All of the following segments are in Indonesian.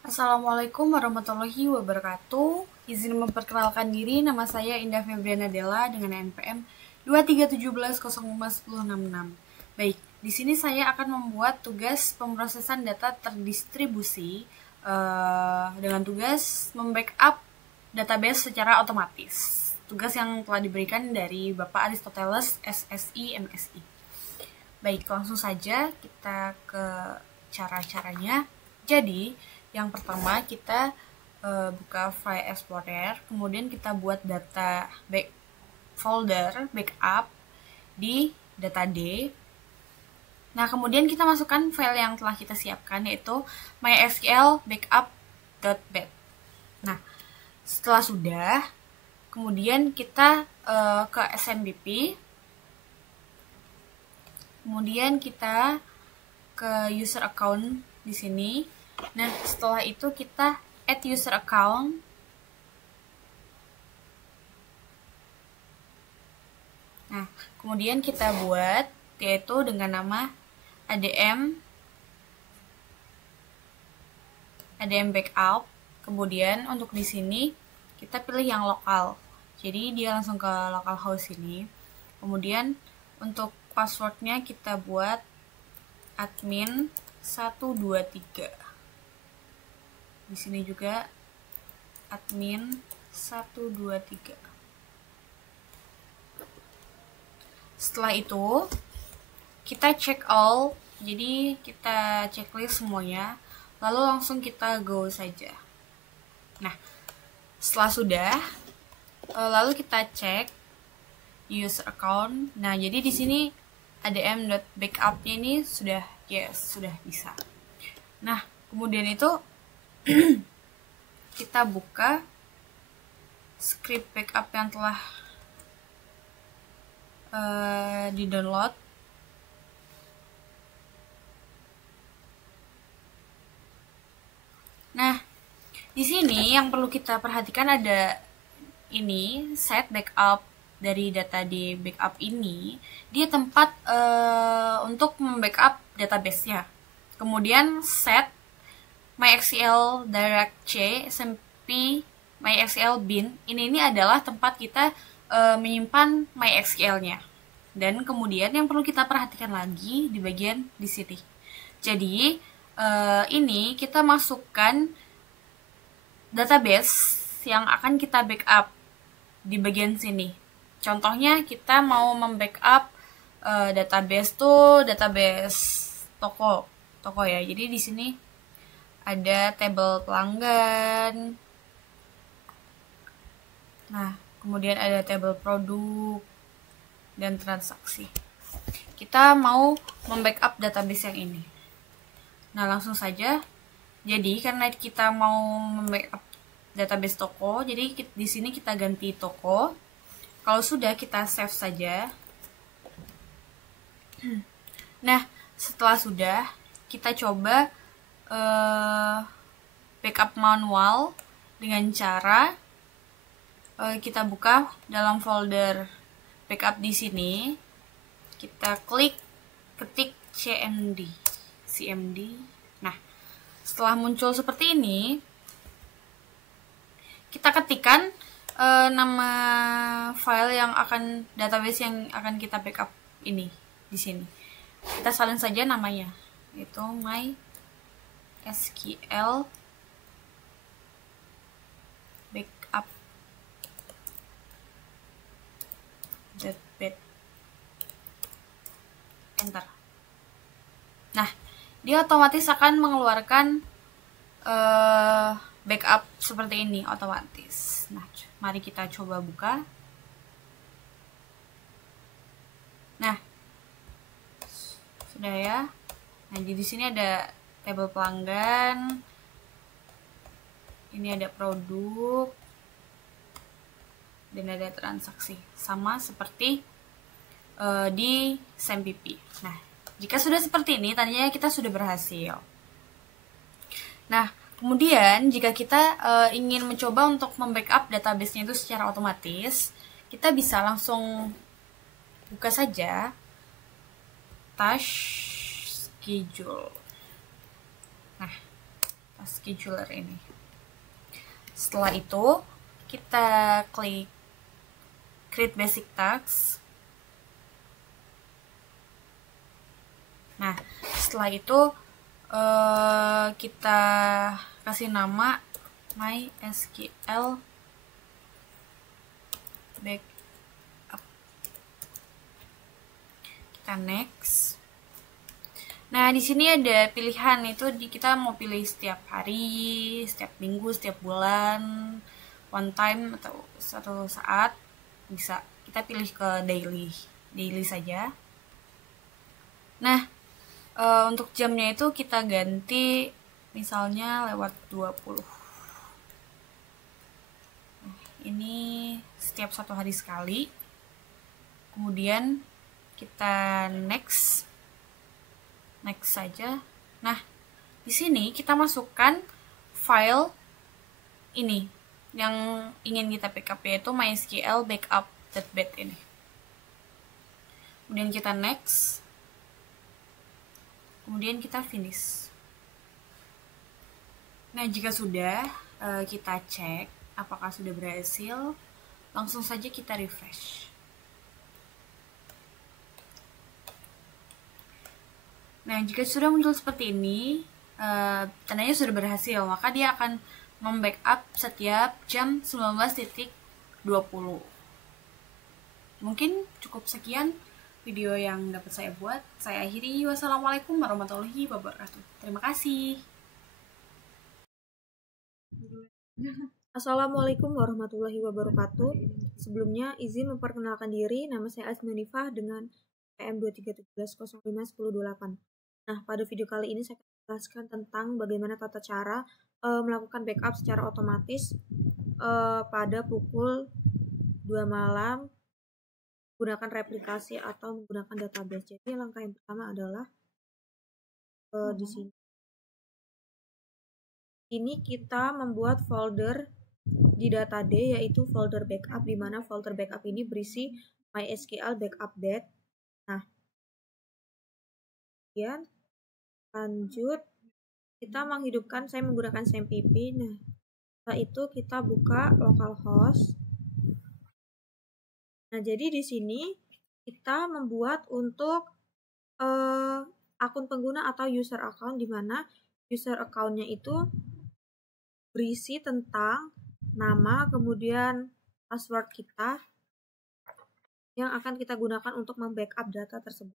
Assalamualaikum warahmatullahi wabarakatuh. Izin memperkenalkan diri, nama saya Indah Febriana Della dengan NPM 2317051066. Baik, di sini saya akan membuat tugas pemrosesan data terdistribusi dengan tugas membackup database secara otomatis. Tugas yang telah diberikan dari Bapak Aristoteles SSI MSI. Baik, langsung saja kita ke cara-caranya. Jadi, yang pertama kita buka File Explorer, kemudian kita buat data folder backup di data D. Nah, kemudian kita masukkan file yang telah kita siapkan, yaitu mysql backup.bat. Nah, setelah sudah, kemudian kita ke SMBP. Kemudian kita ke user account di sini. Nah, setelah itu kita add user account. Nah, kemudian kita buat yaitu dengan nama adm backup. Kemudian untuk di sini kita pilih yang lokal. Jadi dia langsung ke localhost ini. Kemudian untuk passwordnya kita buat admin 123. Di sini juga admin 123. Setelah itu kita check all, jadi kita checklist semuanya, lalu langsung kita go saja. Nah, setelah sudah, lalu kita cek user account. Nah, jadi di sini adm.backup-nya ini sudah sudah bisa. Nah, kemudian itu kita buka script backup yang telah di-download. Nah, di sini yang perlu kita perhatikan ada ini set backup dari data di backup ini, dia tempat untuk membackup database-nya. Kemudian set mysql direct c smp mysql bin ini adalah tempat kita menyimpan mysql-nya. Dan kemudian yang perlu kita perhatikan lagi di bagian di sini. Jadi ini kita masukkan database yang akan kita backup di bagian sini. Contohnya kita mau membackup database toko ya. Jadi di sini ada tabel pelanggan. Nah, kemudian ada tabel produk dan transaksi. Kita mau membackup database yang ini. Nah, langsung saja. Jadi karena kita mau membackup database toko, jadi di sini kita ganti toko. Kalau sudah, kita save saja. Nah, setelah sudah, kita coba backup manual dengan cara kita buka dalam folder backup di sini. Kita ketik cmd. Nah, setelah muncul seperti ini, kita ketikkan nama file yang akan database yang akan kita backup ini di sini. Kita salin saja namanya, yaitu mysql backup.bat. Enter. Nah, dia otomatis akan mengeluarkan backup seperti ini otomatis. Nah, mari kita coba buka. Nah, sudah ya. Nah, di sini ada tabel pelanggan. Ini ada produk dan ada transaksi, sama seperti di SMPP. Nah, jika sudah seperti ini, tandanya kita sudah berhasil. Nah, kemudian jika kita ingin mencoba untuk membackup database-nya itu secara otomatis, kita bisa langsung buka saja task schedule. Nah, scheduler ini. Setelah itu kita klik create basic task. Nah, setelah itu kita kasih nama MySQL backup. Kita next. Nah, di sini ada pilihan, itu kita mau pilih setiap hari, setiap minggu, setiap bulan, one time atau satu saat. Bisa kita pilih ke daily saja. Nah, untuk jamnya itu kita ganti misalnya lewat 20. Nah, ini setiap 1 hari sekali. Kemudian kita next saja. Nah, di sini kita masukkan file ini yang ingin kita backup, yaitu MySQL backup.bat ini. Kemudian kita next. Kemudian kita finish. Nah, jika sudah, kita cek apakah sudah berhasil. Langsung saja kita refresh. Nah, jika sudah muncul seperti ini, tandanya sudah berhasil, maka dia akan membackup setiap jam 19.20. Mungkin cukup sekian video yang dapat saya buat. Saya akhiri. Wassalamualaikum warahmatullahi wabarakatuh. Terima kasih. Assalamualaikum warahmatullahi wabarakatuh. Sebelumnya izin memperkenalkan diri, nama saya Asmanifah dengan PM 2317051028. Nah, pada video kali ini saya akan menjelaskan tentang bagaimana tata cara melakukan backup secara otomatis pada pukul 2 malam menggunakan replikasi atau menggunakan database. Jadi langkah yang pertama adalah di sini. Ini kita membuat folder di data D, yaitu folder backup, di mana folder backup ini berisi MySQL backup.bat. Nah, kemudian lanjut kita menghidupkan, saya menggunakan SAMPP. Nah, setelah itu kita buka localhost. Nah, jadi di sini kita membuat untuk akun pengguna atau user account, di mana user account-nya itu berisi tentang nama, kemudian password kita yang akan kita gunakan untuk membackup data tersebut.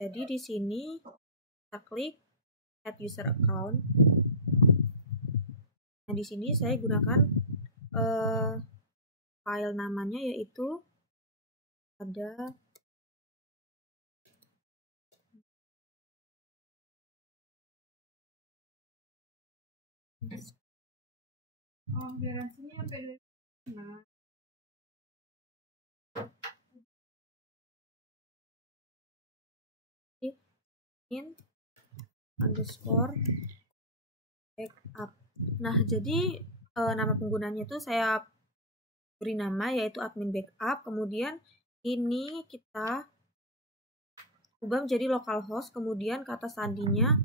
Jadi di sini kita klik add user account. Nah, di sini saya gunakan file namanya, yaitu ada Garansinya sampai nah. in underscore backup. Nah, jadi nama penggunanya itu saya beri nama, yaitu admin backup. Kemudian ini kita ubah menjadi localhost. Kemudian kata sandinya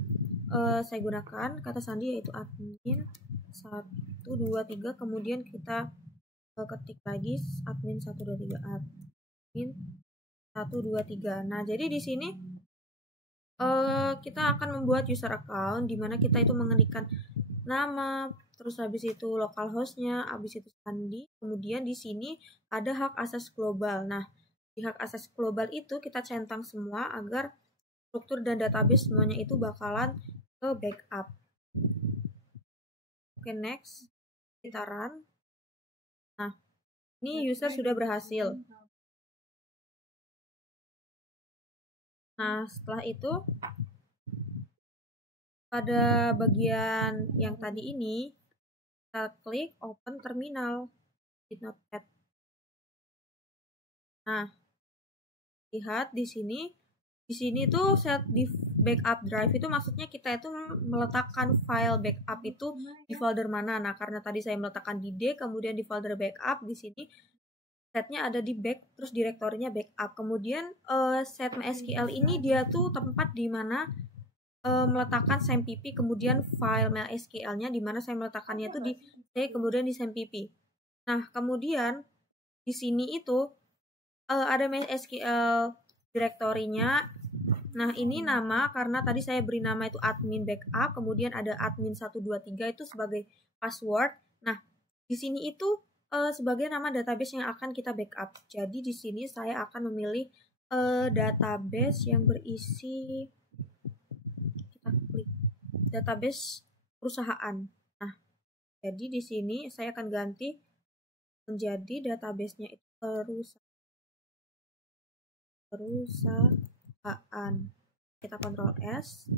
saya gunakan kata sandi, yaitu admin 123. Kemudian kita ketik lagi admin 123, admin 123. Nah, jadi di sini kita akan membuat user account, di mana kita itu mengetikkan nama, terus habis itu localhostnya, habis itu sandi. Kemudian di sini ada hak akses global. Nah, di hak akses global itu kita centang semua agar struktur dan database semuanya itu bakalan ke backup. Oke, next kita run. Nah, ini user sudah berhasil. Nah, setelah itu pada bagian yang tadi ini kita klik open terminal di Notepad. Nah, lihat di sini tuh set di backup drive itu maksudnya kita itu meletakkan file backup itu di folder mana. Nah, karena tadi saya meletakkan di D, kemudian di folder backup, di sini setnya ada di back, terus direktorinya backup. Kemudian set MySQL ini dia tuh tempat di mana meletakkan SAMPP, kemudian file MySQL-nya, di mana saya meletakkannya itu di C, kemudian di SAMPP. Nah, kemudian di sini itu ada MySQL directory-nya. Nah, ini nama karena tadi saya beri nama itu admin backup, kemudian ada admin 123 itu sebagai password. Nah, di sini itu sebagai nama database yang akan kita backup. Jadi di sini saya akan memilih database yang berisi, kita klik database perusahaan. Nah, jadi di sini saya akan ganti menjadi database-nya itu perusahaan. Kita Ctrl S.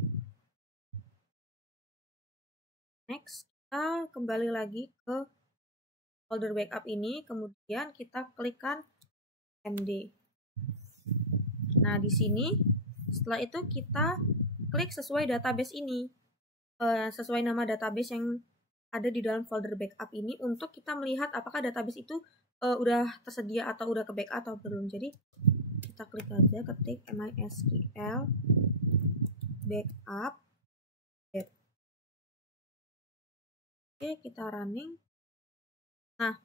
Next, kita kembali lagi ke folder backup ini, kemudian kita klikkan MD. Nah, di sini setelah itu kita klik sesuai database ini, sesuai nama database yang ada di dalam folder backup ini, untuk kita melihat apakah database itu udah tersedia atau udah ke backup atau belum. Jadi kita klik aja, ketik MySQL backup. Oke, kita running. Nah,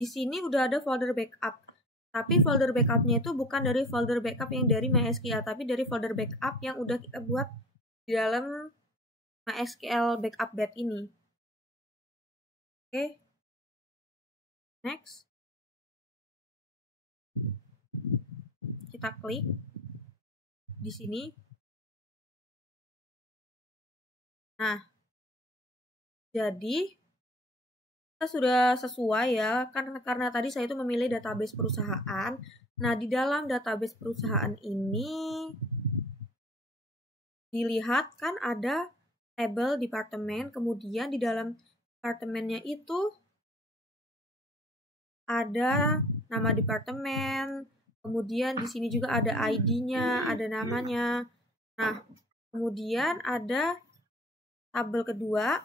di sini udah ada folder backup. Tapi folder backupnya itu bukan dari folder backup yang dari MySQL, tapi dari folder backup yang udah kita buat di dalam MySQL backup bed ini. Oke. Next. Kita klik di sini. Nah, jadi kita sudah sesuai ya, karena tadi saya itu memilih database perusahaan. Nah, di dalam database perusahaan ini dilihat kan ada tabel departemen, kemudian di dalam departemennya itu ada nama departemen, kemudian di sini juga ada ID-nya, ada namanya. Nah, kemudian ada tabel kedua,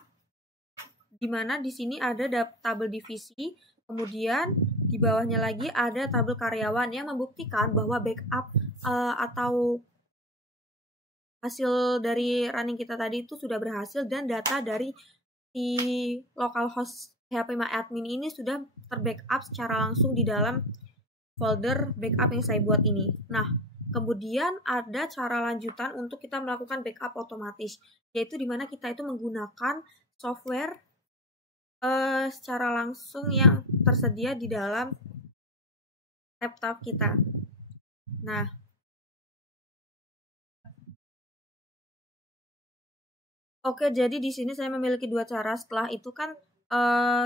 di mana di sini ada tabel divisi, kemudian di bawahnya lagi ada tabel karyawan yang membuktikan bahwa backup atau hasil dari running kita tadi itu sudah berhasil, dan data dari si localhost phpMyAdmin ini sudah terbackup secara langsung di dalam folder backup yang saya buat ini. Nah, kemudian ada cara lanjutan untuk kita melakukan backup otomatis, yaitu dimana kita itu menggunakan software secara langsung yang tersedia di dalam laptop kita. Nah, oke, jadi di sini saya memiliki dua cara. Setelah itu kan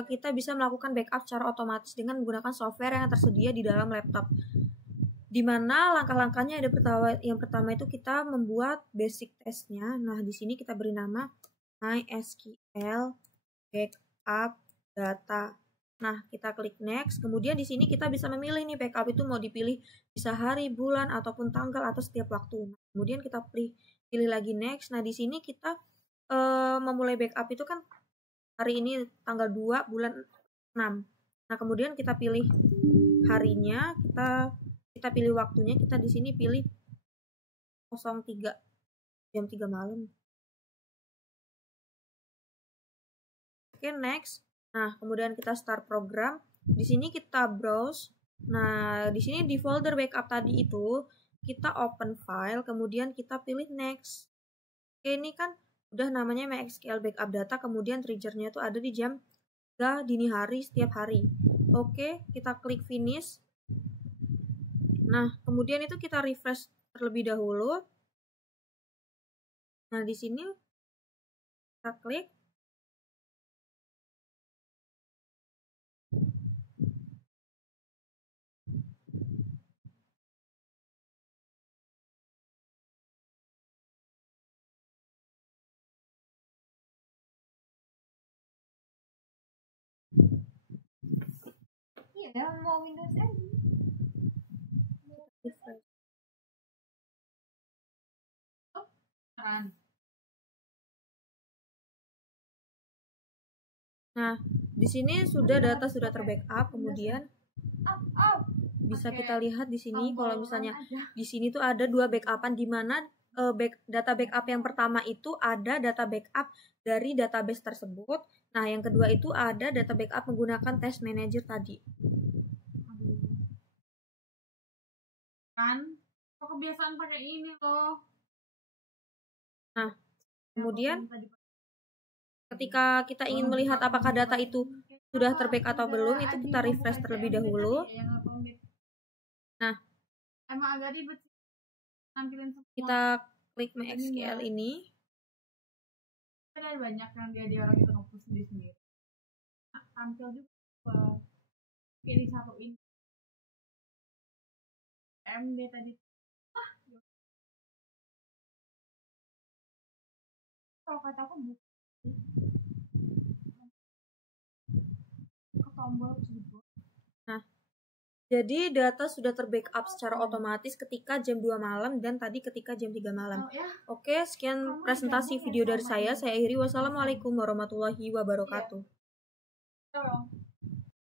kita bisa melakukan backup secara otomatis dengan menggunakan software yang tersedia di dalam laptop. Di mana langkah-langkahnya ada yang pertama itu kita membuat basic testnya. Nah, di sini kita beri nama MySQL backup data. Nah, kita klik next. Kemudian di sini kita bisa memilih nih, backup itu mau dipilih bisa hari, bulan, ataupun tanggal, atau setiap waktu. Nah, kemudian kita pilih lagi next. Nah, di sini kita memulai backup itu kan hari ini tanggal 2 bulan 6. Nah, kemudian kita pilih harinya, kita pilih waktunya, kita di sini pilih 03 jam 3 malam. Oke, next. Nah, kemudian kita start program. Di sini kita browse. Nah, di sini di folder backup tadi itu kita open file, kemudian kita pilih next. Oke, ini kan udah namanya MySQL backup data, kemudian triggernya itu ada di jam 3 dini hari setiap hari. Oke, kita klik finish. Nah, kemudian itu kita refresh terlebih dahulu. Nah, di sini kita klik. Iya, mau Windows aja. Nah, di sini data sudah terbackup, kemudian bisa kita lihat di sini kalau misalnya di sini tuh ada dua backupan, di mana data backup yang pertama itu ada data backup dari database tersebut. Nah, yang kedua itu ada data backup menggunakan Task Manager tadi. Kan kok kebiasaan pakai ini loh. Nah, kemudian ketika kita ingin melihat apakah data itu sudah terbackup atau belum, itu kita refresh terlebih dahulu. Nah, emang agak ribet nampilin semua. Kita klik MySQL ini. Ada banyak yang dia orang itu ngepost sendiri. Tampil juga pilih satu ini. MD tadi. Kalau kata aku bukan. Ke tombol keyboard. Nah, jadi data sudah terbackup secara otomatis ketika jam 2 malam dan tadi ketika jam 3 malam. Oke, sekian presentasi video dari saya. Saya akhiri. Wassalamualaikum warahmatullahi wabarakatuh.